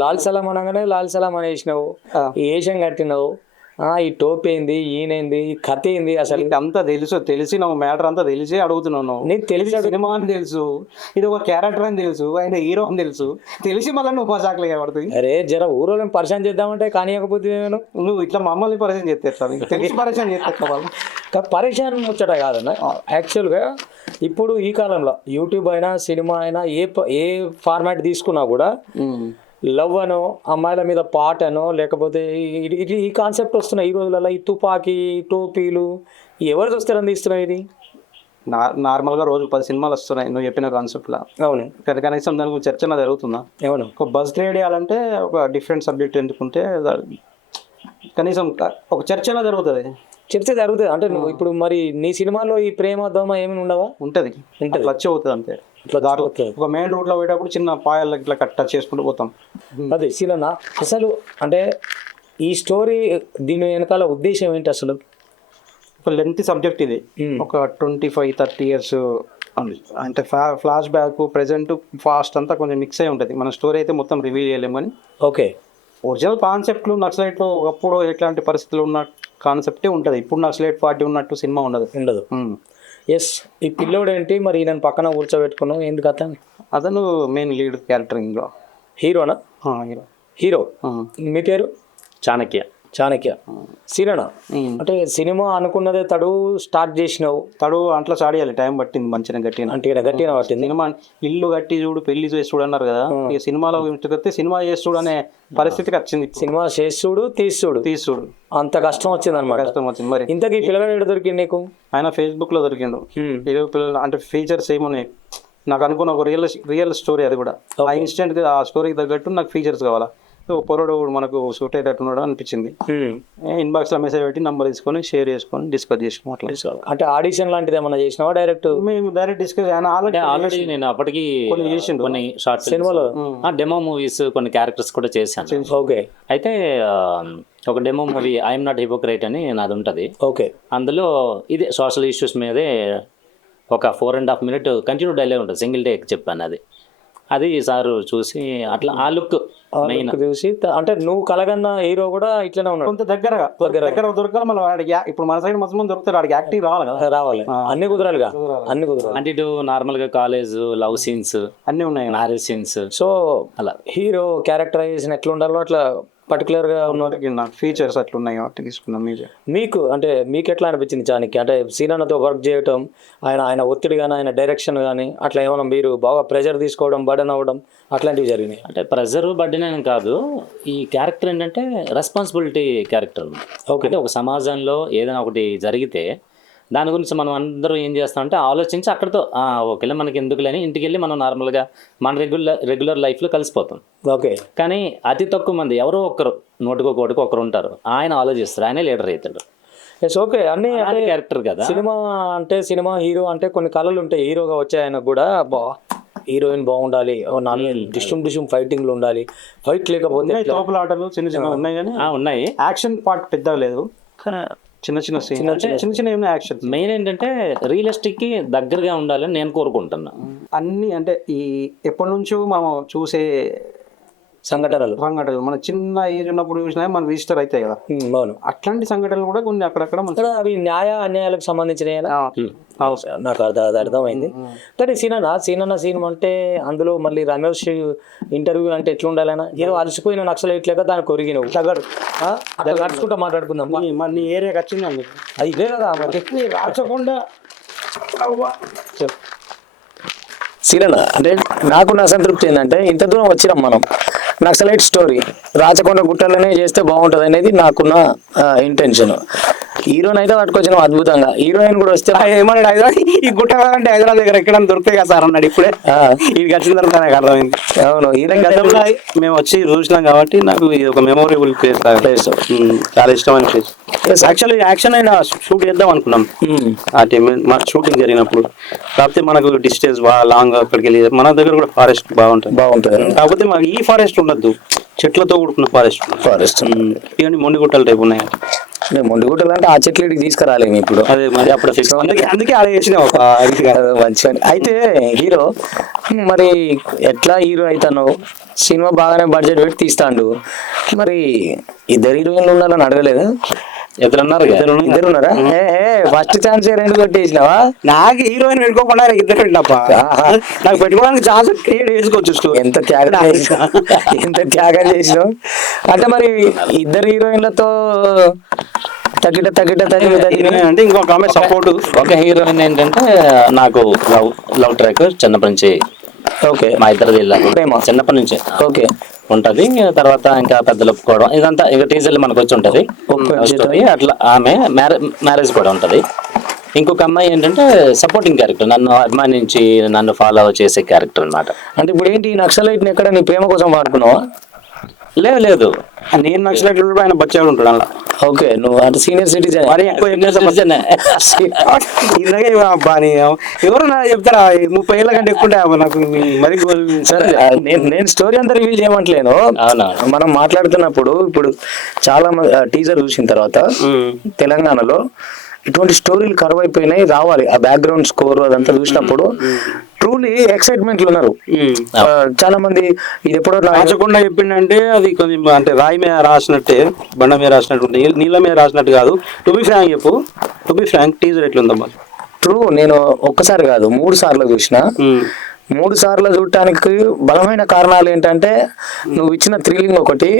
లాల్ సలాం అనగానే లాల్ సలాం అనేసినావు, ఏషం కట్టినావు, ఈ టోప్ ఏంది, ఈయనేంది, ఈ కథ ఏంది, అసలు అంతా తెలిసి నువ్వు మ్యాటర్ అంతా తెలిసి అడుగుతున్నావు. నీకు తెలిసి సినిమా అని తెలుసు, ఇది ఒక క్యారెక్టర్ అని తెలుసు, ఆయన హీరో అని తెలిసి మళ్ళీ నువ్వు మజాకులు పడుతుంది. అరే జర ఊరోళ్ళని పరిచయం చేద్దామంటే కానియకపోతే నువ్వు ఇట్లా మమ్మల్ని పరిచయం చేస్తాను, తెలిసి పరిచయం చేస్తా వాళ్ళు. పరిచయం ముచ్చట కాదన్న. యాక్చువల్గా ఇప్పుడు ఈ కాలంలో యూట్యూబ్ అయినా సినిమా అయినా ఏ ఫార్మాట్ తీసుకున్నా కూడా లవ్ అనో, అమ్మాయిల మీద పాట అనో, లేకపోతే ఈ కాన్సెప్ట్ వస్తున్నాయి ఈ రోజులలో. ఈ తుపాకీ, టోపీలు ఎవరు చూస్తారని తీస్తున్నాయి ఇది? నార్మల్గా రోజు 10 సినిమాలు వస్తున్నాయి నువ్వు చెప్పిన కాన్సెప్ట్లో. అవును, కనీసం దానికి చర్చ జరుగుతుందా? అవును. ఒక బస్ క్రియేట్ చేయాలంటే ఒక డిఫరెంట్ సబ్జెక్ట్ ఎందుకుంటే కనీసం ఒక చర్చ జరుగుతుంది. చర్చ జరుగుతుంది అంటే నువ్వు ఇప్పుడు మరి నీ సినిమాలో ఈ ప్రేమ దోమ ఏమి ఉండవా? ఉంటుంది, వచ్చి అవుతుంది అంతే. ఇట్లా ఒక మెయిన్ రోడ్ లో పోయేటప్పుడు చిన్న పాయలు ఇట్లా టచ్ చేసుకుంటూ పోతాం. అదే సీలన్న, అసలు అంటే ఈ స్టోరీ దీని వెనకాల ఉద్దేశం ఏంటి అసలు? ఒక లెంత్ సబ్జెక్ట్ ఇది, ఒక 25-30 years అంటే ఫ్లాష్ బ్యాక్, ప్రెజెంట్, ఫాస్ట్ అంతా కొంచెం మిక్స్ అయి ఉంటుంది. మన స్టోరీ అయితే మొత్తం రివీల్ చేయలేము కానీ ఓకే ఒరిజినల్ కాన్సెప్ట్లు నక్సలైట్లో ఒకప్పుడు ఎట్లాంటి పరిస్థితులు ఉన్న కాన్సెప్టే ఉంటుంది. ఇప్పుడు నక్సలైట్ పార్టీ ఉన్నట్టు సినిమా ఉండదు. ఎస్, ఈ పిల్లోడు ఏంటి మరి నేను పక్కన కూర్చోబెట్టుకున్నావు ఎందుకు? అతను మెయిన్ లీడ్ క్యారెక్టర్ ఇందులో. హీరోనా? హీరో. మీ పేరు? చాణక్య. సీరణ అంటే సినిమా అనుకున్నదే తడు స్టార్ట్ చేసినావు. తడు అంట్లో చాడియాలి, టైం పట్టింది మంచిగా గట్టిగా పట్టింది. సినిమా ఇల్లు కట్టి చూడు, పెళ్లి చేసి చూడు అన్నారు కదా, ఈ సినిమాలో వస్తే సినిమా చేసి చూడు అనే పరిస్థితికి వచ్చింది. సినిమా చేసి చూడు, తీసి చూడు అంత కష్టం వచ్చింది అనమాట. కష్టం వచ్చింది. మరి ఇంతకీ పిల్లగాడు దొరికింది నీకు? ఆయన ఫేస్బుక్ లో దొరికిండు. పిల్లలు అంటే ఫీచర్స్ ఏమున్నాయి నాకు అనుకున్న ఒక రియల్ స్టోరీ, అది కూడా ఆ ఇన్సిడెంట్ ఆ స్టోరీకి తగ్గట్టు నాకు ఫీచర్స్ కావాలా. పొరడు మనకు సూట్ అయ్యేటట్టున్నాడు అనిపించింది. ఇన్బాక్స్ లో మెసేజ్ పెట్టి నంబర్ తీసుకొని షేర్ చేసుకొని డిస్కస్ చేసుకుని అంటే ఆడిషన్ లాంటిది ఏమన్నా చేసినావా? డైరెక్ట్ మేము డైరెక్ట్ డిస్కస్. ఆల్రెడీ నేను అప్పటికి కొన్ని షార్ట్ సినిమాలో డెమో మూవీస్ కొన్ని క్యారెక్టర్స్ కూడా చేశాను. ఓకే. అయితే ఒక demo movie I'm not hypocrite అని నాది ఉంటుంది. ఓకే. అందులో ఇదే సోషల్ ఇష్యూస్ మీదే ఒక 4.5 minute కంటిన్యూ డైలాగ్ ఉంటుంది, సింగిల్ టేక్ చెప్పాను. అది సార్ చూసి అట్లా ఆ లుక్ మెయిన్ చూసి అంటే నువ్వు కలగన్న హీరో కూడా ఇట్లనే ఉన్నాడు. కొంత దగ్గర దొరకాలి. మళ్ళీ ఇప్పుడు మన సైడ్ మొత్తం దొరుకుతాడు, వాడికి యాక్టింగ్ రావాలి. అన్ని కుదరాలిగా, అన్ని కుదరాలి. అంటే ఇటు నార్మల్ గా కాలేజ్ లవ్ సీన్స్ అన్ని ఉన్నాయి, మ్యారేజ్ సీన్స్. సో అలా హీరో క్యారెక్టరైజేషన్ ఎట్లా ఉండాలో అట్లా పర్టికులర్ గా ఉన్న ఫీచర్స్ అట్లా ఉన్నాయి కాబట్టి తీసుకున్నాం. మీకు అంటే మీకు ఎట్లా అనిపించింది చానికి? అంటే సీనాతో వర్క్ చేయటం, ఆయన ఒత్తిడి కానీ, ఆయన డైరెక్షన్ కానీ అట్లా ఏమైనా మీరు బాగా ప్రెషర్ తీసుకోవడం, బర్డెన్ అవ్వడం అట్లాంటివి జరిగినాయి? అంటే ప్రెషర్ బర్డెన్ అని కాదు, ఈ క్యారెక్టర్ ఏంటంటే రెస్పాన్సిబిలిటీ క్యారెక్టర్. ఓకే. అంటే ఒక సమాజంలో ఏదైనా ఒకటి జరిగితే దాని గురించి మనం అందరూ ఏం చేస్తామంటే ఆలోచించి అక్కడితో ఓకేలే మనకి ఎందుకులేని ఇంటికి వెళ్ళి మనం నార్మల్గా మన రెగ్యులర్ లైఫ్లో కలిసిపోతాం. ఓకే. కానీ అతి తక్కువ మంది ఎవరో ఒక్కరు, నోటికో కోటికో ఒకరు ఉంటారు, ఆయన ఆలోచిస్తారు, ఆయనే లీడర్ అవుతాడు. Yes, okay. అన్ని క్యారెక్టర్ కదా. సినిమా అంటే సినిమా హీరో అంటే కొన్ని కళలు ఉంటాయి. హీరోగా వచ్చే ఆయన కూడా హీరోయిన్ బాగుండాలి, డిస్టమ్ ఫైటింగ్లు ఉండాలి, ఫైట్ లేకపోతే ఆటలు చిన్న చిన్న ఉన్నాయి కానీ ఉన్నాయి. యాక్షన్ పార్ట్ పెద్దగా లేదు, చిన్న చిన్న యాక్షన్. మెయిన్ ఏంటంటే రియలిస్టిక్ కి దగ్గరగా ఉండాలని నేను కోరుకుంటున్నా. అన్ని అంటే ఈ ఎప్పటి నుంచో మనం చూసే సంఘటనలు మన చిన్న ఏజ్ ఉన్నప్పుడు చూసినా మన రిజిస్టర్ అవుతాయి కదా, అట్లాంటి సంఘటనలు కూడా కొన్ని అక్కడక్కడ అవి న్యాయ అన్యాయాలకు సంబంధించిన నాకు అర్థమైంది. కానీ సీనన్న సినిమా అంటే అందులో మళ్ళీ రమేష్ ఇంటర్వ్యూ అంటే ఎట్లా ఉండాలన్నా ఏదో అలసిపోయిన నక్సలైట్లేక దానికి కొరిగి నువ్వు అట్లా నడుచుకుంటా మాట్లాడుకుందాం. మన ఏరియాకి వచ్చింది అది ఇదే కదా రాచకుండా. సీనన్న అంటే నాకున్న అసంతృప్తి ఏంటంటే ఇంత దూరం వచ్చినాం మనం, నక్సలైట్ స్టోరీ రాచకొండ గుట్టలనే చేస్తే బాగుంటుంది అనేది నాకున్న ఇంటెన్షన్. హీరోయిన్ అయితే పట్టుకొచ్చినావు అద్భుతంగా, హీరోయిన్ కూడా వస్తే ఏమన్నాడు హైదరాబాద్ ఈ గుట్ట అంటే హైదరాబాద్ దగ్గర ఎక్కడ దొరుకుతాయి కదా సార్ అన్నాడు ఇప్పుడే. ఇది వచ్చిన తర్వాత నాకు అర్థమైంది. అవును హీరోయిన్ గతంలో మేము వచ్చి చూసినాం కాబట్టి నాకు ఇది ఒక మెమొరబుల్ ప్లేస్ ప్లేస్ చాలా ఇష్టమైన ప్లేస్. యాక్చువల్లీ యాక్షన్ అయినా షూట్ చేద్దాం అనుకున్నాం ఆ టైం మన షూటింగ్ జరిగినప్పుడు. కాకపోతే మనకు డిస్టెన్స్ బాగా లాంగ్ అక్కడికి వెళ్ళి మన దగ్గర కూడా ఫారెస్ట్ బాగుంటుంది. కాకపోతే మాకు ఈ ఫారెస్ట్ ఉండద్దు, చెట్లతో కూడుకున్న ఫారెస్ట్ ఇవన్నీ మొండిగుట్టల టైప్ ఉన్నాయి. మొండిగుట్టలు అంటే ఆ చెట్లు ఇటుకి తీసుకురాలేము ఇప్పుడు. అదే మరి అప్పుడు ఫిక్స్ అందుకే ఆడ చేసిన ఒక మంచిగా. అయితే హీరో మరి ఎట్లా హీరో అవుతాను, సినిమా బాగానే బడ్జెట్ పెట్టి తీస్తాడు, మరి ఇద్దరు హీరోయిన్లు ఉండాలని అడగలేదు? ఇద్దరున్నారు, ఇద్దరు ఉన్నారా? First chance 2 కొట్టేసినావా? నాకు హీరోయిన్ పెట్టుకోకుండా ఇద్దరు పెట్టినప్ప నాకు పెట్టుకోవడానికి ఛాన్స్ క్రియేట్ చేసుకోవచ్చు. ఎంత త్యాగం చేసినావు అంటే. మరి ఇద్దరు హీరోయిన్లతో తగ్గిట అంటే ఇంకొక ఆమె సపోర్ట్. ఒక హీరోయిన్ ఏంటంటే నాకు లవ్ ట్రాక్ చిన్నప్పటి నుంచి. ఓకే, మా ఇద్దరిది ప్రేమ చిన్నప్పటి నుంచి ఓకే ఉంటది. తర్వాత ఇంకా పెద్దలు ఒప్పుకోవడం ఇదంతా ఇక టీజర్లు మనకు వచ్చి ఉంటది అట్లా. ఆమె మ్యారేజ్ కూడా ఉంటది. ఇంకొక అమ్మాయి ఏంటంటే సపోర్టింగ్ క్యారెక్టర్, నన్ను అభిమానించి నన్ను ఫాలో చేసే క్యారెక్టర్ అన్నమాట. అంటే ఇప్పుడు ఏంటి నక్సలైట్ ఎక్కడ నీ ప్రేమ కోసం వాడుకున్నావా? లేదు నేను నక్సలైట్ ఆయన బచ్చాడు ఉంటాడు అలా. ఓకే, నువ్వు అంటే సీనియర్ సిటిజన్. మరి ఎక్కువ ఎవరు చెప్తారా 30 ఏళ్ళ కంటే ఎక్కువ నాకు మరి. సరే, నేను స్టోరీ అంతా రివీల్ చేయమంటలేను. మనం మాట్లాడుతున్నప్పుడు ఇప్పుడు చాలా మంది టీజర్ చూసిన తర్వాత తెలంగాణలో ఇటువంటి స్టోరీలు కరువు అయిపోయినాయి, రావాలి. ఆ బ్యాక్గ్రౌండ్ స్కోర్ అదంతా చూసినప్పుడు ట్రూలీ ఎక్సైట్మెంట్ లో ఉన్నారు చాలా మంది. ఇది ఎప్పుడో రాచకుండా చెప్పిండంటే అది కొంచెం అంటే రాయి మీద రాసినట్టే, బండ మీద రాసినట్టు ఉంటుంది, నీళ్ళ మీద రాసినట్టు కాదు. టు బి ఫ్రాంక్ చెప్పు, టు బి ఫ్రాంక్ టీజర్ ఎట్లుందమ్మా? ట్రూ, నేను ఒక్కసారి కాదు 3 సార్లు చూసిన. 3 సార్లు చూడటానికి బలమైన కారణాలు ఏంటంటే నువ్వు ఇచ్చిన థ్రిల్లింగ్ ఒకటి,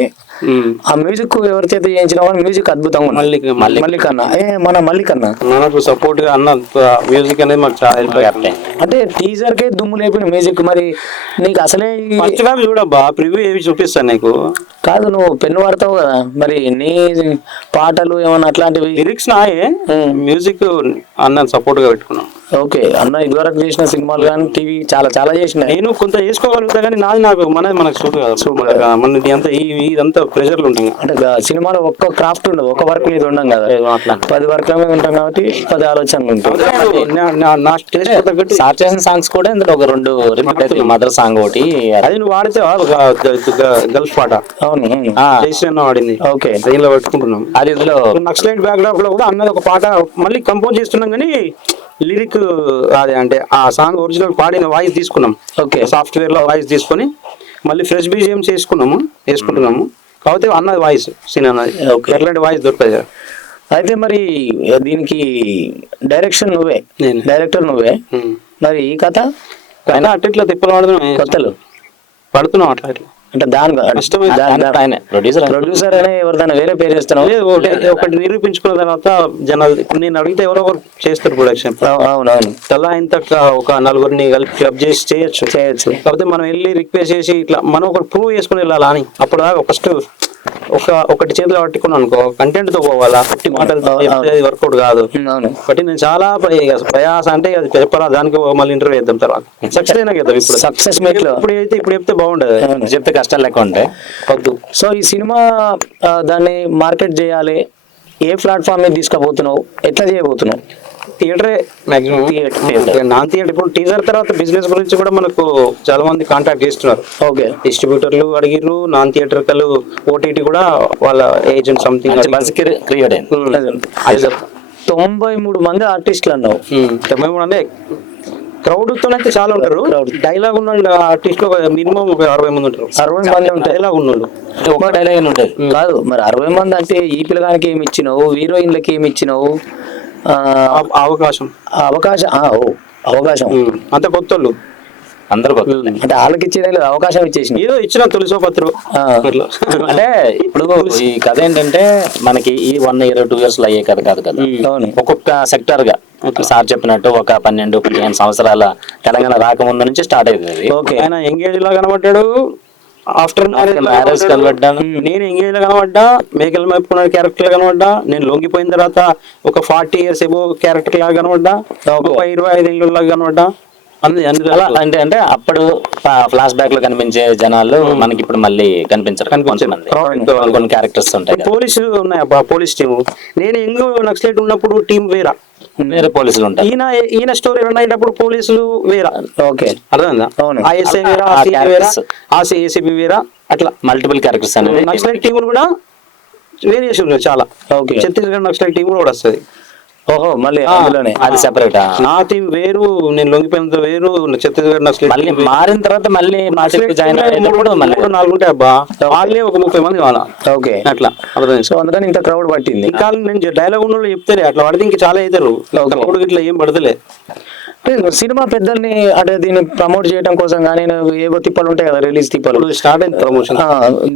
ఆ మ్యూజిక్ ఎవరి చేత చేయించిన మ్యూజిక్ అద్భుతంగా ఉంది. మల్లికన్నా మన మల్లికన్నా మనకు సపోర్ట్ గా అన్న మ్యూజిక్ అనేది మాకు చాలా హెల్ప్ అయ్యాయి. అంటే టీజర్ కే దుమ్ము లేపిన మ్యూజిక్. మరి నీకు అసలే చూడబ్బా ప్రివ్యూ ఏవి చూపిస్తాను నీకు. కాదు, నువ్వు పెన్ను వాడతావు కదా, మరి నీ పాటలు ఏమన్నా అట్లాంటివి లిరిక్స్ నాయే, మ్యూజిక్ అన్న సపోర్ట్ గా పెట్టుకున్నాం. ఓకే, అన్న ఇదివరకు చేసిన సినిమాలు కానీ టీవీ చాలా చేసిన. నేను కొంత చేసుకోగలుగుతా కానీ నాది నాకు మనకు సూట్ కదా. మన ఇదంతా ప్రెషర్లు ఉంటాం. అంటే సినిమాలో ఒక్క క్రాఫ్ట్ ఉండదు, ఒక వర్క్ మీద ఉండం కదా, 10 వర్క్ మీద ఉంటాం కాబట్టి 10 ఆలోచనలు ఉంటాయి. సార్ చేసిన సాంగ్స్ కూడా ఇందులో ఒక 2 రిపీట్ అవుతాయి. మదర్ సాంగ్ ఒకటి, అది నువ్వు వాడితే గర్ల్స్ పాట. అవును, వాడింది. ఓకే, దీనిలో పెట్టుకుంటున్నాం. అది ఇందులో నక్సలైట్ బ్యాక్డ్రాప్ లో కూడా అన్నది ఒక పాట మళ్ళీ కంపోజ్ చేస్తున్నాం కానీ లిరిక్ అదే అంటే ఆ సాంగ్ ఒరిజినల్ పాడిన వాయిస్ తీసుకున్నాం. ఓకే, సాఫ్ట్వేర్ లో వాయిస్ తీసుకొని మళ్ళీ ఫ్రెష్ బీజిఎం వేసుకుంటున్నాము. కాకపోతే అన్నది వాయిస్ సీన్ అన్నది ఎట్లాంటి వాయిస్ దొరుకుతుంది. అయితే మరి దీనికి డైరెక్షన్ నువ్వే, డైరెక్టర్ నువ్వే. మరి ఈ కథ అట్లా ఇట్లా తిప్పలు కొత్తలు పడుతున్నాం అట్లా ఇట్లా అంటే ప్రొడ్యూసర్ అనే ఎవరిదైనా వేరే పేరు చేస్తున్నావు? ఒకటి నిరూపించుకున్న తర్వాత జనాలు ఇప్పుడు నేను అడిగితే ఎవరో ఒకరు చేస్తారు ప్రొడక్షన్. అవునవును, తలా ఇంత ఒక 4గురిని కలిపి క్లబ్ చేసి చేయొచ్చు. కాకపోతే మనం వెళ్ళి రిక్వెస్ట్ చేసి ఇట్లా మనం ఒకటి ప్రూవ్ చేసుకుని వెళ్ళాలా అని. అప్పుడు ఫస్ట్ ఒకటి చేతిలో పట్టుకున్నాను అనుకో, కంటెంట్ తో పోవాలా, 50 మాటలు వర్కౌట్ కాదు. బట్ నేను చాలా ప్రయాస అంటే అది చెప్పాలా, దానికి మళ్ళీ ఇంటర్వ్యూ చేద్దాం తర్వాత సక్సెస్ అయినా కదా. ఇప్పుడు సక్సెస్ మీట్ లో ఇప్పుడు చెప్తే బాగుండదు, చెప్తే కష్టాలు లెక్క ఉంటాయి. వద్దు. సో ఈ సినిమా దాన్ని మార్కెట్ చేయాలి, ఏ ప్లాట్ఫామ్ మీద తీసుకుపోతున్నావు, ఎట్లా చేయబోతున్నావు? థియేటరే మాక్సిమం, నాన్ థియేటర్. ఇప్పుడు టీజర్ తర్వాత బిజినెస్ గురించి కూడా మనకు చాలా మంది కాంటాక్ట్ చేస్తున్నారు. ఓకే, డిస్ట్రిబ్యూటర్లు అడిగిర్రు, నాన్ థియేటర్ కలు, ఓటీటీ కూడా వాళ్ళ ఏజెంట్ సంథింగ్ క్రియేట్ అయింది. 93 మంది ఆర్టిస్టులు అన్నావు. 93 అంటే క్రౌడ్ తోనైతే చాలా ఉంటారు. డైలాగ్ ఉన్న ఆర్టిస్ట్ మినిమం ఒక 60 మంది ఉంటారు. 60 మంది ఉంటారు డైలాగ్ ఉన్నోళ్ళు. ఒక డైలాగ్ ఉంటుంది కాదు. మరి 60 మంది అంటే ఈ పిల్లగానికి ఏమి ఇచ్చినావు, హీరోయిన్లకి ఏమి ఇచ్చినావు? అవకాశం అంత కొత్తోళ్ళు అందరు అంటే వాళ్ళకి ఇచ్చేది అవకాశం ఇచ్చేసి ఏదో ఇచ్చిన తులసోపత్రు. అంటే ఇప్పుడు ఈ కథ ఏంటంటే మనకి ఈ 1 year 2 years లో అయ్యే కథ కాదు కదా. ఒక్కొక్క సెక్టర్ గా సార్ చెప్పినట్టు ఒక 12-15 సంవత్సరాల తెలంగాణ రాకముందు నుంచి స్టార్ట్ అవుతుంది. ఆయన ఎంగేజ్ లా కనబడ్డాడు, ఆఫ్టర్ మ్యారేజ్ కనబడ్డాను. నేను ఎంగేజ్ కనబడ్డా, మేకల మేపుకున్న క్యారెక్టర్ కనబడ్డా, నేను లొంగిపోయిన తర్వాత ఒక 40 years ఎబో క్యారెక్టర్ లాగా కనబడ్డా, ఒక 25 ఏళ్ళ కనబడ్డా. అలా అంటే అప్పుడు ఫ్లాష్ బ్యాక్ లో కనిపించే జనాలు మనకి ఇప్పుడు మళ్ళీ కనిపించరు. కొంతమంది కొన్ని క్యారెక్టర్స్ ఉంటాయి. పోలీసులు ఉన్నాయబ్బా, పోలీస్ టీము. నేను ఎంగో నక్సలైట్ ఉన్నప్పుడు టీం వేరా, వేరే పోలీసులు ఉంటాయి. ఈయన స్టోరీ రన్ అయినప్పుడు పోలీసులు వేరా. ఓకే, అర్థమైందా? ఆ ఎస్ఐ వేరా, ఆ ఏసీబీ వేరా, అట్లా మల్టిపుల్ క్యారెక్టర్స్ అనేది. నక్సలైట్ టీములు కూడా వేరియేషన్ ఉన్నాయి చాలా. ఓకే, ఛత్తీస్గఢ్ నక్సలైట్ టీం కూడా వస్తుంది. ఓహో, మళ్ళీ అందులోనే అది సెపరేట్. నా టీం వేరు, నేను లొంగిపోయిన వేరు, ఛత్తీస్గఢ్ నక్సలైట్ మళ్ళీ మారిన తర్వాత మళ్ళీ జాయిన్ అయ్యేటప్పుడు మళ్ళీ 4 ఉంటాయి అబ్బా. వాళ్ళే ఒక 30 మంది కావాలా. ఓకే, అట్లా అర్థమైంది. సో అందుకని ఇంత క్రౌడ్ పట్టింది. ఇంకా నేను డైలాగ్ ఉన్న చెప్తారే అట్లా పడితే ఇంకా చాలా అవుతారు. క్రౌడ్ ఇట్లా ఏం పడతలే. సినిమా పెద్దల్ని అంటే దీన్ని ప్రమోట్ చేయడం కోసం కానీ ఏవో తిప్పలు ఉంటాయి కదా, రిలీజ్ తిప్పలు స్టార్ట్ అయింది ప్రమోషన్.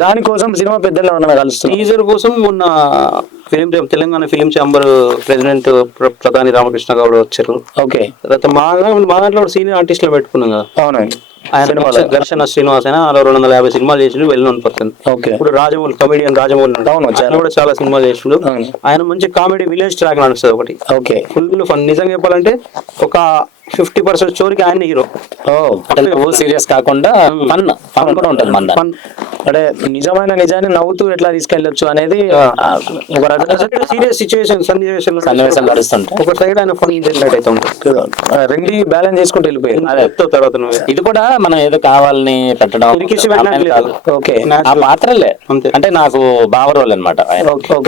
దానికోసం సినిమా పెద్దలు ఏమన్నా కలుస్తుంది. టీజర్ కోసం మొన్న తెలంగాణ ఫిలిం ఛాంబర్ ప్రెసిడెంట్ ప్రధాని రామకృష్ణ గౌడ్ వచ్చారు. ఓకే, తర్వాత మా దాంట్లో సీనియర్ ఆర్టిస్ట్ లో పెట్టుకున్నాం కదా. అవునండి, ఆయన ఘర్షణ శ్రీనివాస్ అయినా 250 సినిమాలు చేసిండు, వెల్ నోన్ పర్సన్. ఓకే, ఇప్పుడు రాజమౌళి కమెడియన్ రాజమౌళి ఆయన కూడా చాలా సినిమాలు చేసిండు. ఆయన మంచి కామెడీ విలేజ్ ట్రాక్ నడుస్తుంది ఒకటి. Okay, full fun. నిజంగా చెప్పాలంటే ఒక 50% స్టోరీకి ఆయన హీరో. సీరియస్ కాకుండా ఫన్ కూడా ఉంటుంది మన దాంట్లో. అంటే నిజమైన నిజాన్ని నవ్వుతూ ఎట్లా తీసుకెళ్ళొచ్చు అనేది ఒక రకంగా సీరియస్ సన్నివేశం నడుస్తుంటాయి. ఒక సైడ్ ఆయన ఫన్ జనరేట్ అయితే ఉంటుంది. రెండు బ్యాలెన్స్ చేసుకుంటూ వెళ్ళిపోయారు. తర్వాత నువ్వు ఇది కూడా మనం ఏదో కావాలని పెట్టడం. ఓకే, ఆ పాత్రలే అంటే నాకు బావ రోల్ అనమాట.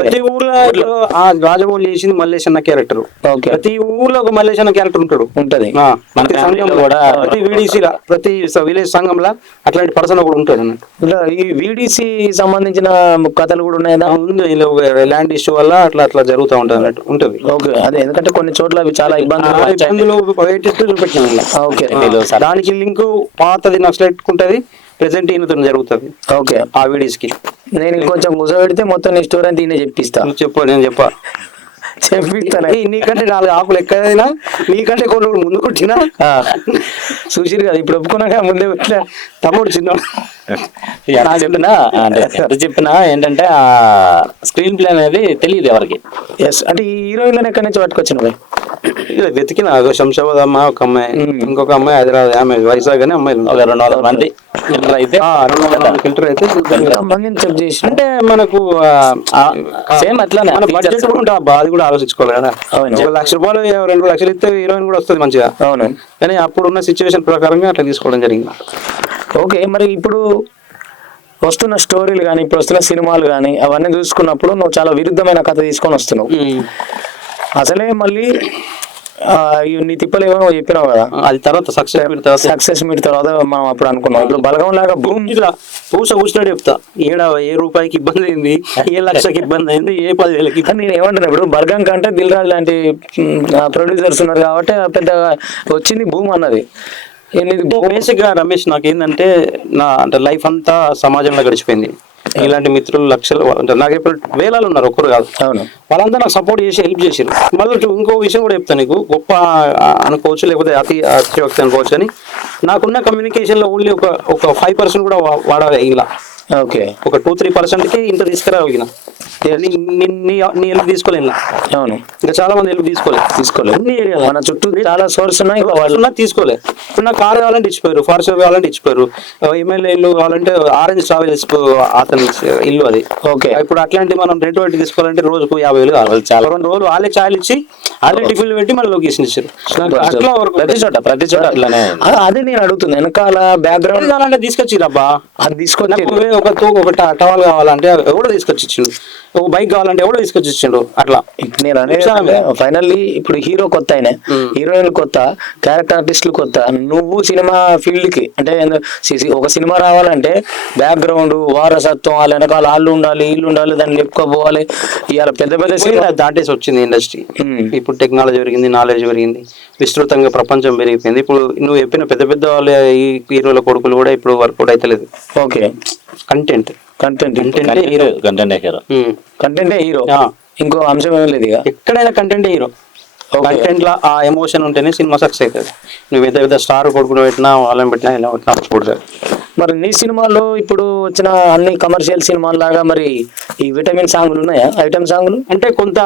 ప్రతి ఊర్లో ఆ రాజమౌళి చేసింది మల్లేష్ అన్న క్యారెక్టర్. ప్రతి ఊర్లో ఒక మల్లేష్ అన్న క్యారెక్టర్ ఉంటది. ప్రతి సంఘంలో కూడా, ప్రతి వీడీసీలా, ప్రతి విలేజ్ సంఘంలో అట్లాంటి పర్సన్ కూడా ఉంటుంది అన్నట్టు. ఈ వీడీసీ సంబంధించిన కథలు కూడా ఉన్నాయా? ల్యాండ్ ఇష్యూ వల్ల అట్లా అట్లా జరుగుతూ ఉంటుంది అన్నట్టు ఉంటుంది. ఓకే, అదే ఎందుకంటే కొన్ని చోట్ల అవి చాలా ఇబ్బందులు చూపెట్టిన. ఓకే, దానికి లింక్ పాతది నక్సలైట్ ఉంటది, ప్రెసెంట్ ఈయనతో జరుగుతుంది. ఓకే, ఆ వీడియోస్ కి నేను ఇంకొంచెం కూర్చోబెడితే మొత్తం నీ స్టోరీ అంతా ఈయన చెప్పిస్తా. చెప్పు, నేను చెప్పిస్తాను. నీకంటే 4 ఆకులు ఎక్కడైనా, నీకంటే కొన్ని ముందు కొట్టినా చూసిరు కదా. ఇప్పుడు ఒప్పుకున్నాక ముందే తమ్ముడు చిన్న చెప్పినా ఏంటంటే ఆ స్క్రీన్ ప్లే అనేది తెలియదు ఎవరికి. ఎస్, అంటే ఈ హీరోయిన్ ఎక్కడి నుంచి పట్టుకొచ్చిన వెతికిన శంషాబాద్ అమ్మాయి, ఒక అమ్మాయి, ఇంకొక అమ్మాయి హైదరాబాద్, ఆమె వైజాగ్ అని అమ్మాయిలు 200 మంది ఫిల్టర్ అయితే 200 అయితే చెక్ చేసి. అంటే మనకు సేమ్ అట్లానే మన బడ్జెట్ కూడా ఉంటుంది. అది కూడా ఆలోచించుకోవాలి కదా. 1 లక్ష రూపాయలు 2 లక్షలు ఇస్తే హీరోయిన్ కూడా వస్తుంది మంచిగా. అవును, కానీ అప్పుడున్న సిచ్యువేషన్ ప్రకారంగా అట్లా తీసుకోవడం జరిగింది. ఓకే, మరి ఇప్పుడు వస్తున్న స్టోరీలు కానీ, ఇప్పుడు వస్తున్న సినిమాలు కానీ అవన్నీ చూసుకున్నప్పుడు నువ్వు చాలా విరుద్ధమైన కథ తీసుకొని వస్తున్నావు. అసలే మళ్ళీ నీ తిప్పలు ఏమో చెప్పినావు కదా, అది తర్వాత సక్సెస్ మీట్ తర్వాత మనం అప్పుడు అనుకున్నాం. ఇప్పుడు బలగం లాగా భూమి పూస కూర్చున్నాడు చెప్తా. ఏ రూపాయికి ఇబ్బంది అయింది, ఏ లక్షకి ఇబ్బంది అయింది, ఏ 10,000కి. నేను ఏమంటున్నా, ఇప్పుడు బలగం కంటే దిల్ రాజు లాంటి ప్రొడ్యూసర్స్ ఉన్నారు కాబట్టి పెద్దగా వచ్చింది భూమి అన్నది. బేసిక్ గా రమేష్, నాకు ఏంటంటే అంటే లైఫ్ అంతా సమాజంలో గడిచిపోయింది. ఇలాంటి మిత్రులు లక్షలు నాకు ఎప్పుడు వేలాలు ఉన్నారు, ఒక్కరు కాదు. అవును, వాళ్ళంతా నాకు సపోర్ట్ చేసి హెల్ప్ చేసారు. మళ్ళీ ఇంకో విషయం కూడా చెప్తాను నీకు, గొప్ప అనుకోవచ్చు లేకపోతే అతిశయోక్తి అనుకోవచ్చు, కానీ నాకున్న కమ్యూనికేషన్ లో ఓన్లీ ఒక 5% కూడా వాడాలి ఇలా. ఓకే, ఒక 2-3%కి ఇంత తీసుకురాగిన నీ హెల్ప్ తీసుకోలేదు. అవును, ఇంకా చాలా మంది హెల్ప్ తీసుకోలేదు. అన్ని మన చుట్టూ చాలా సోర్స్ ఉన్నాయి, వాళ్ళు తీసుకోలేదు. ఇప్పుడు నాకు కారు కావాలంటే ఇచ్చిపోయారు, ఫారెస్ట్ కావాలంటే ఇచ్చిపోయారు, ఎమ్మెల్యే ఇల్లు కావాలంటే ఆరెంజ్ ట్రావెల్స్ అతని ఇల్లు అది. ఓకే, ఇప్పుడు అట్లాంటి మనం రెంట్ పెట్టి తీసుకోవాలంటే రోజుకు 50,000 కావాలి. చాలా 2 రోజులు వాళ్ళే ఛాయలు ఇచ్చి వాళ్ళే టిఫిన్లు పెట్టి మళ్ళీ లొకేషన్ ఇచ్చారు. అట్లా ప్రతి చోట అట్లానే. అదే నేను అడుగుతుంది, వెనకాల బ్యాక్గ్రౌండ్ కావాలంటే తీసుకొచ్చిరబ్బా, అది తీసుకొచ్చి ఒక టవల్ కావాలంటే ఎవడో తీసుకొచ్చి ఇచ్చిండు, ఒక బైక్ కావాలంటే ఎవడో తీసుకొచ్చి ఇచ్చిండు. అట్లా నేను అనేది ఫైనల్లీ ఇప్పుడు హీరో కొత్త అయినా, హీరోయిన్ కొత్త, క్యారెక్టర్ ఆర్టిస్టులు కొత్త. నువ్వు సినిమా ఫీల్డ్ కి అంటే ఒక సినిమా రావాలంటే బ్యాక్గ్రౌండ్, వారసత్వం, వాళ్ళ వెనకాల వాళ్ళు ఉండాలి, వీళ్ళు ఉండాలి, దాన్ని చెప్పుకోపోవాలి. ఇవాళ పెద్ద పెద్ద సినిమా దాటేసి వచ్చింది ఇండస్ట్రీ. ఇప్పుడు టెక్నాలజీ పెరిగింది, నాలెడ్జ్ పెరిగింది, విస్తృతంగా ప్రపంచం పెరిగిపోయింది. ఇప్పుడు నువ్వు చెప్పిన పెద్ద పెద్ద వాళ్ళ ఈ హీరోల కొడుకులు కూడా ఇప్పుడు వర్కౌట్ అయితే లేదు. ఓకే, కంటెంట్ హీరో, ఇంకో అంశం ఏం లేదు. ఎక్కడైనా కంటెంట్ హీరో. కంటెంట్ లో ఆ ఎమోషన్ ఉంటేనే సినిమా సక్సెస్ అవుతుంది. నువ్వు పెద్ద పెద్ద స్టార్ కొడుకుని పెట్టినా, వాళ్ళని పెట్టినా, ఇలా పెట్టినా కొడతారు. మరి నీ సినిమాలో ఇప్పుడు వచ్చిన అన్ని కమర్షియల్ సినిమాల లాగా మరి ఈ విటమిన్ సాంగ్లు ఉన్నాయా, ఐటమ్ సాంగ్లు? అంటే కొంత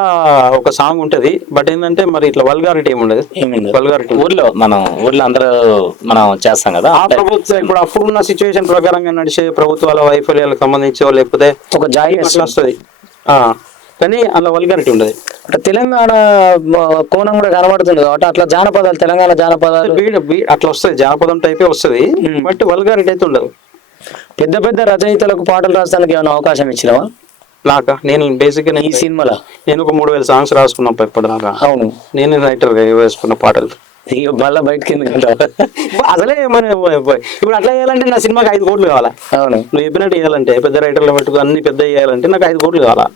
ఒక సాంగ్ ఉంటది, బట్ ఏంటంటే మరి ఇట్లా వల్గారిటీ ఏమి ఉండదు. వల్గారిటీ ఊర్లో అందరూ మనం చేస్తాం కదా, ఆ ప్రభుత్వం ఇప్పుడు అప్పుడున్న సిచ్యువేషన్ ప్రకారంగా నడిచే ప్రభుత్వాల వైఫల్యాలకు సంబంధించి లేకపోతే ఒక జాయినెస్ అట్లా వస్తుంది, కానీ అలా వల్గారిటీ ఉండదు. అంటే తెలంగాణ కోణం కూడా కనబడుతుంది కాబట్టి అట్లా జానపదాలు, తెలంగాణ జానపదాలు అట్లా వస్తుంది, జానపదం టైపే వస్తుంది, బట్ వల్గారిటీ అయితే ఉండదు. పెద్ద పెద్ద రచయితలకు పాటలు రాస్తానికి ఏమైనా అవకాశం ఇచ్చినావా? నేను బేసిక్ ఈ సినిమాలో నేను ఒక 3000 సాంగ్స్ రాసుకున్నాను ఇప్పుడు దాకా. అవును, నేను రైటర్ వేసుకున్న పాటలు మళ్ళీ బయటకి అసలే మన ఇప్పుడు అట్లా చేయాలంటే నా సినిమాకి 5 కోట్లు కావాలా? అవును, నువ్వు చెప్పినట్టు చేయాలంటే పెద్ద రైటర్లు పెట్టుకు అన్ని పెద్ద చేయాలంటే నాకు 5 కోట్లు కావాలా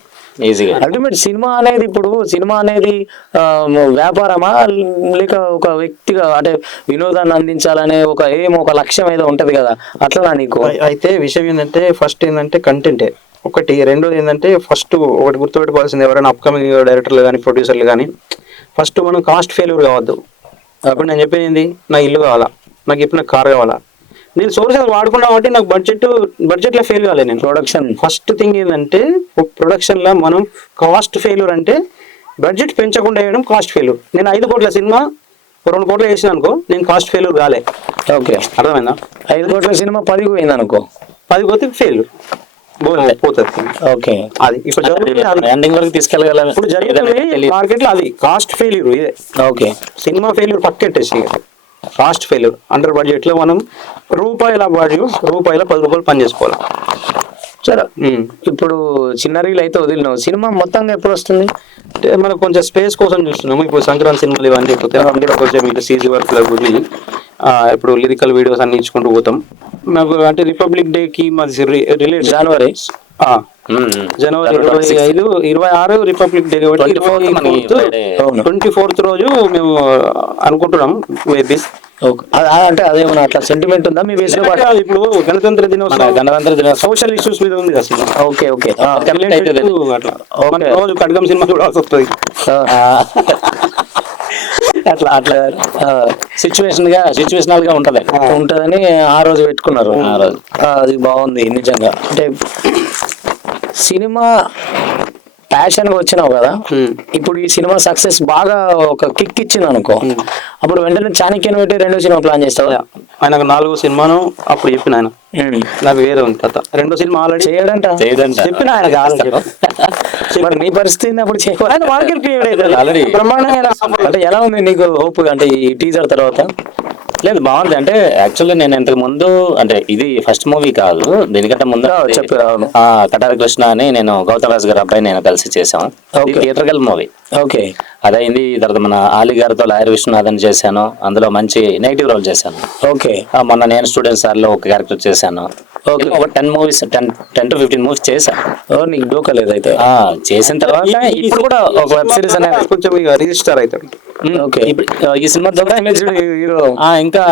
ఈజీగా. అల్టిమేట్ సినిమా అనేది ఇప్పుడు సినిమా అనేది వ్యాపారమా లేక ఒక వ్యక్తిగా అంటే వినోదాన్ని అందించాలనే ఒక లక్ష్యం ఏదో ఉంటది కదా, అట్లా నీకు? అయితే విషయం ఏంటంటే ఫస్ట్ ఏంటంటే కంటెంటే ఒకటి, రెండోది ఏంటంటే ఫస్ట్ ఒకటి గుర్తుపెట్టుకోవాల్సింది, ఎవరైనా అప్కమింగ్ డైరెక్టర్లు కానీ ప్రొడ్యూసర్లు కానీ ఫస్ట్ మనం కాస్ట్ ఫెయిల్యూర్ కావద్దు. అప్పుడు నేను చెప్పేది ఏంది, నాకు ఇల్లు కావాలా, నాకు ఇప్పుడు నాకు కార్ కావాలా, నేను సోర్సెస్ వాడుకున్నా కాబట్టి నాకు బడ్జెట్లో ఫెయిల్ కాలేదు నేను. ప్రొడక్షన్ ఫస్ట్ థింగ్ ఏంటంటే ప్రొడక్షన్లో మనం కాస్ట్ ఫెయిల్యూర్ అంటే బడ్జెట్ పెంచకుండా వేయడం కాస్ట్ ఫెయిల్యూర్. నేను 5 కోట్ల సినిమా 2 కోట్లు వేసిన అనుకో, నేను కాస్ట్ ఫెయిల్యూర్ కాలే. ఓకే, అర్థమైందా? 5 కోట్ల సినిమా 10 పోయింది అనుకో, 10 పోతే ఫెయిల్యూర్ పోతుంది. ఓకే, అది ఇప్పుడు ఎండింగ్ వరకు తీసుకెళ్ళగలం. ఇప్పుడు జరుగుతుంది మార్కెట్లో, అది కాస్ట్ ఫెయిల్యూర్. ఇదే ఓకే, సినిమా ఫెయిల్యూర్ పక్కెట్టేసి కాస్ట్ ఫెయిల్యూర్. అండర్ బడ్జెట్లో మనం రూపాయల 10 రూపాయలు పని చేసుకోవాలి. సరే, ఇప్పుడు చిన్న రీల్ అయితే వదిలినావు, సినిమా మొత్తంగా ఎప్పుడు వస్తుంది? అంటే మనకు కొంచెం స్పేస్ కోసం చూస్తున్నాము. ఇప్పుడు సంక్రాంతి సినిమాలు ఇవన్నీ అయిపోతే అందులో కొంచెం ఇట్లా సీజీ వర్క్ గురించి ఇప్పుడు లిరికల్ వీడియోస్ అన్ని ఇచ్చుకుంటూ పోతాం. నాకు అంటే రిపబ్లిక్ డేకి మాది రిలేట్ జనవరి జనవరి 26 రిపబ్లిక్ డే కాబట్టి 24th రోజు మేము అనుకుంటున్నాం వేబీ. అంటే అదేమన్నా అట్లా సెంటిమెంట్ ఉందా మీ బేస్? ఇప్పుడు గణతంత్ర దినోత్సవం సోషల్ ఇష్యూస్ మీద ఉంది అసలు. ఓకే ఓకే, అట్లా రోజు ఖడ్గం సినిమా చూడాల్సి వస్తుంది. అట్లా అట్లా సిచ్యువేషనల్ గా ఉంటదని ఆ రోజు పెట్టుకున్నారు. అది బాగుంది నిజంగా. అంటే సినిమా ప్యాషన్ గా వచ్చినావు కదా, ఇప్పుడు ఈ సినిమా సక్సెస్ బాగా ఒక కిక్ ఇచ్చింది అనుకో, అప్పుడు వెంటనే చాణక్యను పెట్టి 2వ సినిమా ప్లాన్ చేస్తావు. ఆయనకు 4వ సినిమాను అప్పుడు చెప్పిన ఆయన, నాకు వేరే ఉంది కథ. 2వ సినిమా ఆల్రెడీ చేయడంట చెప్పిన ఆయన. మరి నీ పరిస్థితి అప్పుడు చేయాలి, మార్కెట్ బ్రహ్మాండంగా. అంటే ఎలా ఉంది నీకు హోప్ అంటే ఈ టీజర్ తర్వాత? లేదు, బాగుంది. అంటే యాక్చువల్లీ నేను ఇంతకు ముందు, అంటే ఇది ఫస్ట్ మూవీ కాదు, దీనికంటే ముందు కటారి కృష్ణ అని నేను గౌతమ్ రాజు గారి అబ్బాయి నేను కలిసి చేశాను. Theatrical movie. ఓకే, అదైంది. తర్వాత మన ఆలి గారితో లాయర్ విశ్వనాథన్ చేశాను, అందులో మంచి నెగిటివ్ రోల్ చేశాను. ఓకే, మొన్న నేను స్టూడెంట్ సార్ లో ఒక క్యారెక్టర్ చేశాను. ఒక 10 to 15 మూవీస్ చేశాను. నీకు డోకలేదు అయితే? చేసిన తర్వాత ఇప్పుడు కూడా ఒక వెబ్ సిరీస్ అనేది కొంచెం రిజిస్టర్ అవుతాడు. ఓకే, ఈ సినిమా ద్వారా ఇంకా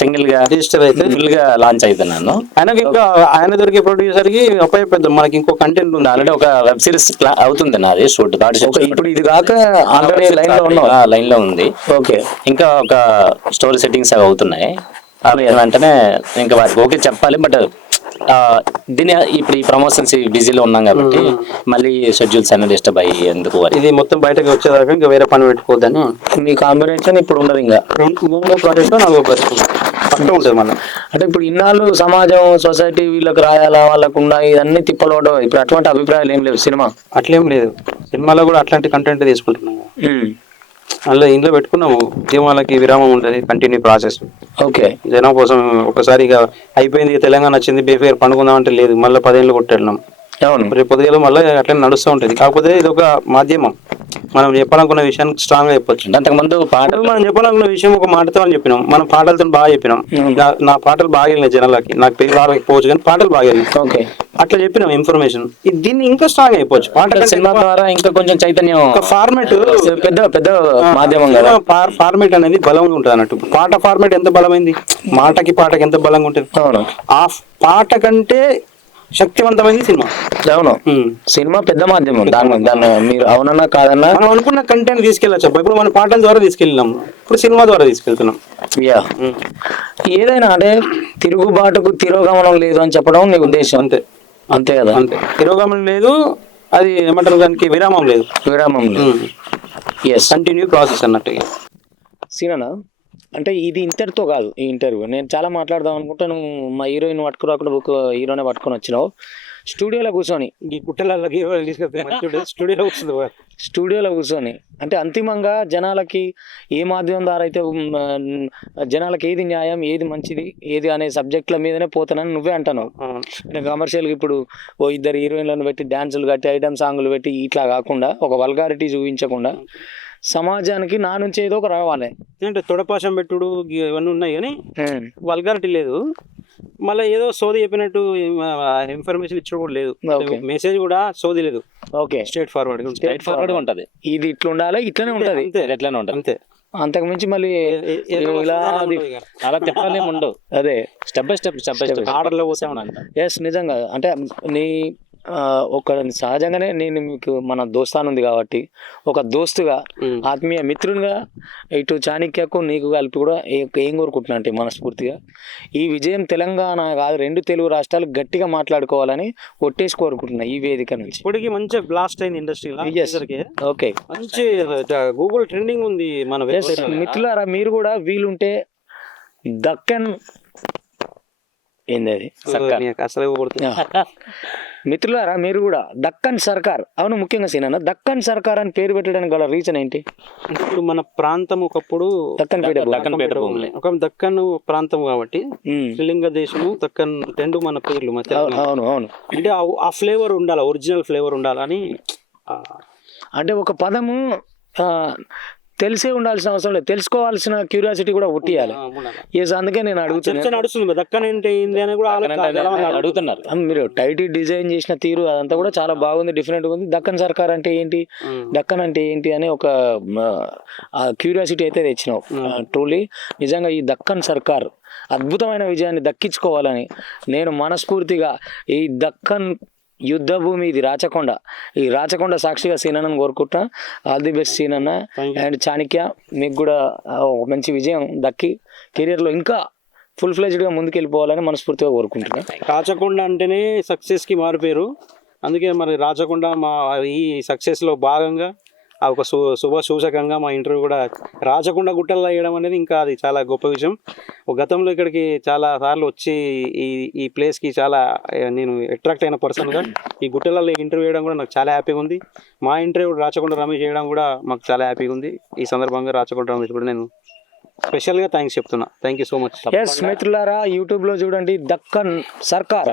సింగిల్ గా రిజిస్టర్ అయితే ఫుల్ గా లాంచ్ అవుతున్నాను. ఆయనకి ఇంకా ఆయన దొరికే ప్రొడ్యూసర్ కి అబ్బాయి పెద్ద మనకి ఇంకో కంటెంట్ ఉంది. ఆల్రెడీ ఒక వెబ్ సిరీస్ అవుతుంది నాది షూట్. ఇప్పుడు ఇది కాక ఆల్రెడీ లైన్ లో ఉంది. ఓకే, ఇంకా ఒక స్టోరీ సెట్టింగ్స్ అవి అవుతున్నాయి. వెంటనే ఇంకా వాటికి ఓకే చెప్పాలి. బట్ దీని ఇప్పుడు ఈ ప్రమోషన్స్ బిజీలో ఉన్నాం కాబట్టి మళ్ళీ షెడ్యూల్స్ అన్ని డిస్టర్బ్ అయ్యి ఎందుకు. ఇది మొత్తం బయటకు వచ్చేదాకా ఇంకా వేరే పని పెట్టుకోవద్దని మీ కాంబినేషన్ ఇప్పుడు ఉండదు. ఇంకా 3వ ప్రాజెక్ట్ 4వ ప్రాజెక్ట్ ఉంటుంది మనం. అంటే ఇప్పుడు ఇన్నాళ్ళు సమాజం సొసైటీ వీళ్ళకి రాయాలా వాళ్ళకు ఉన్నాయి ఇవన్నీ తిప్పలు. ఇప్పుడు అటువంటి అభిప్రాయాలు ఏం లేవు సినిమా? అట్లేం లేదు, సినిమాలో కూడా అట్లాంటి కంటెంట్ తీసుకుంటున్నాము. అందులో ఇంట్లో పెట్టుకున్నాము, ఉద్యమాలకి విరామం ఉంటుంది, కంటిన్యూ ప్రాసెస్. ఓకే, జనం కోసం ఒకసారిగా అయిపోయింది తెలంగాణ వచ్చింది బేఫేర్ పండుకుందాం అంటే లేదు, మళ్ళీ 10 ఏళ్ళు కొట్టేళ్ళం. రేపు పొద్దుగా మళ్ళీ అట్లా నడుస్తూ ఉంటుంది. కాకపోతే ఇది ఒక మాధ్యమం, మనం చెప్పాలనుకున్న విషయానికి స్ట్రాంగ్ గా చెప్పొచ్చు. అంతకుముందు పాటలు మనం చెప్పాలనుకున్న విషయం ఒక మాటతో అని చెప్పినాం, మనం పాటలతో బాగా చెప్పినాం. నా పాటలు బాగా వెళ్ళినాయి జనాలకి, నాకు పేరు రాకపోవచ్చు కానీ పాటలు బాగా వెళ్ళినాయి. ఓకే, అట్లా చెప్పినాం ఇన్ఫర్మేషన్. దీన్ని ఇంకా స్ట్రాంగ్ అయిపోవచ్చు. పాటల సినిమా ద్వారా ఇంకా కొంచెం చైతన్యం. ఫార్మేట్ పెద్ద మాధ్యమం, ఫార్మేట్ అనేది బలంగా ఉంటుంది అన్నట్టు. పాట ఫార్మేట్ ఎంత బలమైంది, మాటకి పాటకి ఎంత బలంగా ఉంటుంది. ఆ పాట కంటే శక్తివంతమైంది సినిమా. అవును, సినిమా పెద్ద మాధ్యమం. దాన్ని మీరు అవునన్నా కాదన్నా మనం అనుకున్న కంటెంట్ తీసుకెళ్ళచ్చు. ఇప్పుడు మన పాటల ద్వారా తీసుకెళ్ళినాం, ఇప్పుడు సినిమా ద్వారా తీసుకెళ్తున్నాం. యా, ఏదైనా అంటే తిరుగుబాటుకు తిరోగమనం లేదు అని చెప్పడం నీ ఉద్దేశం. అంతే అంతే కదా? అంతే, తిరోగమనం లేదు, అది ఏమంటారు దానికి విరామం లేదు, విరామం లేదు. ఎస్, కంటిన్యూ ప్రాసెస్ అన్నట్టుగా. సీనా, అంటే ఇది ఇంతటితో కాదు ఈ ఇంటర్వ్యూ. నేను చాలా మాట్లాడదాం అనుకుంటే నువ్వు మా హీరోయిన్ పట్టుకురాకుండా ఒక హీరోనే పట్టుకొని వచ్చినావు. స్టూడియోలో కూర్చొని ఈ గుట్టలకి స్టూడియోలో కూర్చొని అంటే అంతిమంగా జనాలకి ఏ మాధ్యమం ద్వారా అయితే జనాలకి ఏది న్యాయం, ఏది మంచిది, ఏది అనే సబ్జెక్టుల మీదనే పోతానని నువ్వే అంటున్నావు. నేను కమర్షియల్గా ఇప్పుడు ఓ ఇద్దరు హీరోయిన్లను పెట్టి డ్యాన్సులు కట్టి ఐటమ్ సాంగులు పెట్టి ఇట్లా కాకుండా ఒక వల్గారిటీ చూపించకుండా సమాజానికి నా నుంచి ఏదో ఒక రావాలి. అంటే తొడపాశం పెట్టుడు ఇవన్నీ ఉన్నాయి కానీ వల్గారిటీ లేదు. మళ్ళీ ఏదో సోది చెప్పినట్టు ఇన్ఫర్మేషన్ ఇచ్చడం కూడా లేదు. మెసేజ్ కూడా సోది లేదు. ఓకే, స్ట్రైట్ ఫార్వర్డ్ ఉంటది. ఇది ఇట్లా ఉండాలి, ఇట్లనే ఉంటది, ఎట్లనే ఉంటది అంతే. అంతకు మించి మళ్ళీ ఇలా అలా చెప్పలేము ఉండవు. అదే స్టెప్ బై స్టెప్ ఆర్డర్లో పోతే ఎస్, నిజంగా అంటే నీ ఒక సహజంగానే నేను మీకు మన దోస్తాను ఉంది కాబట్టి ఒక దోస్తుగా ఆత్మీయ మిత్రునిగా ఇటు చాణక్యకు నీకు కలిపి కూడా ఏం కోరుకుంటున్నా అంటే మనస్ఫూర్తిగా ఈ విజయం తెలంగాణ కాదు, 2 తెలుగు రాష్ట్రాలు గట్టిగా మాట్లాడుకోవాలని ఒట్టేసి కోరుకుంటున్నా ఈ వేదిక నుంచి. ఇప్పటికి మంచి బ్లాస్ట్ అయింది ఇండస్ట్రీలో. ఓకే, మంచి గూగుల్ ట్రెండింగ్ ఉంది మన. మిత్రులారా, మీరు కూడా వీలుంటే దక్కన్ ఏంది అది అసలు మిత్రులారా, మీరు కూడా దక్కన్ సర్కార్, అవును ముఖ్యంగా సీనా దక్కన్ సర్కార్ అని పేరు పెట్టడానికి గల రీజన్ ఏంటి? ఇప్పుడు మన ప్రాంతం ఒకప్పుడు దక్కన్ ఒక దక్కన్ ప్రాంతం కాబట్టి శ్రీలింగ దేశము దక్కన్ 2 మన పేర్లు. అవును అవును, అంటే ఆ ఫ్లేవర్ ఉండాలి, ఒరిజినల్ ఫ్లేవర్ ఉండాలని. అంటే ఒక పదము తెలిసే ఉండాల్సిన అవసరం లేదు, తెలుసుకోవాల్సిన క్యూరియాసిటీ కూడా పుట్టియాలి. అందుకే నేను అడుగుతున్నాను దక్కన్ ఏంటి అని కూడా అడుగుతున్నారు. మీరు టైటిల్ డిజైన్ చేసిన తీరు అదంతా కూడా చాలా బాగుంది, డిఫరెంట్ ఉంది. దక్కన్ సర్కార్ అంటే ఏంటి, దక్కన్ అంటే ఏంటి అని ఒక క్యూరియాసిటీ అయితే తెచ్చినావు. ట్రూలీ నిజంగా ఈ దక్కన్ సర్కార్ అద్భుతమైన విజయాన్ని దక్కించుకోవాలని నేను మనస్ఫూర్తిగా ఈ దక్కన్ యుద్ధ భూమి ఇది రాచకొండ, ఈ రాచకొండ సాక్షిగా సీనన్నను కోరుకుంటా. All the best Seenanna and Chanakya, మీకు కూడా మంచి విజయం దక్కి కెరియర్లో ఇంకా ఫుల్ ఫ్లెజ్డ్గా ముందుకెళ్ళిపోవాలని మనస్ఫూర్తిగా కోరుకుంటున్నా. రాచకొండ అంటేనే సక్సెస్కి మారిపోయారు, అందుకే మరి రాచకొండ మా ఈ సక్సెస్లో భాగంగా ఒక శుభ సూచకంగా మా ఇంటర్వ్యూ కూడా రాచకొండ గుట్టల్లో వేయడం అనేది ఇంకా అది చాలా గొప్ప విషయం. గతంలో ఇక్కడికి చాలా సార్లు వచ్చి ఈ ప్లేస్కి చాలా నేను అట్రాక్ట్ అయిన పర్సన్గా ఈ గుట్టలలో ఇంటర్వ్యూ చేయడం కూడా నాకు చాలా హ్యాపీగా ఉంది. మా ఇంటర్వ్యూ రాచకొండ రమేష్ చేయడం కూడా మాకు చాలా హ్యాపీగా ఉంది. ఈ సందర్భంగా రాచకొండ రమేష్ కూడా నేను స్పెషల్గా థ్యాంక్స్ చెప్తున్నా. Thank you so much. మిత్రులారా, యూట్యూబ్లో చూడండి దక్కన్ సర్కార్.